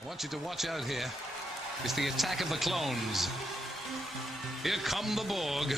I want you to watch out here. It's the attack of the clones. Here come the Borg.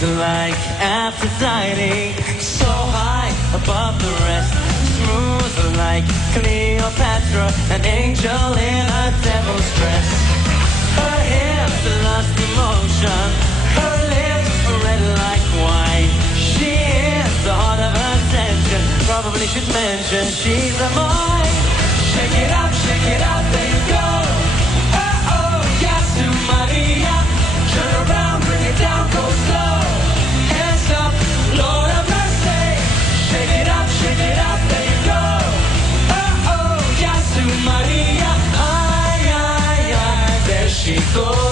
Like Aphrodite, so high above the rest, smooth like Cleopatra, an angel in a devil's dress. Her hips lost emotion, her lips red like wine. She is the heart of attention, probably should mention she's a mine. Shake it up, there you go. Oh, Yasu Maria, turn around, bring it down, go slow. Lord of mercy, shake it up, there you go. Oh, Yasu Maria, ay, ay, ay, there she goes.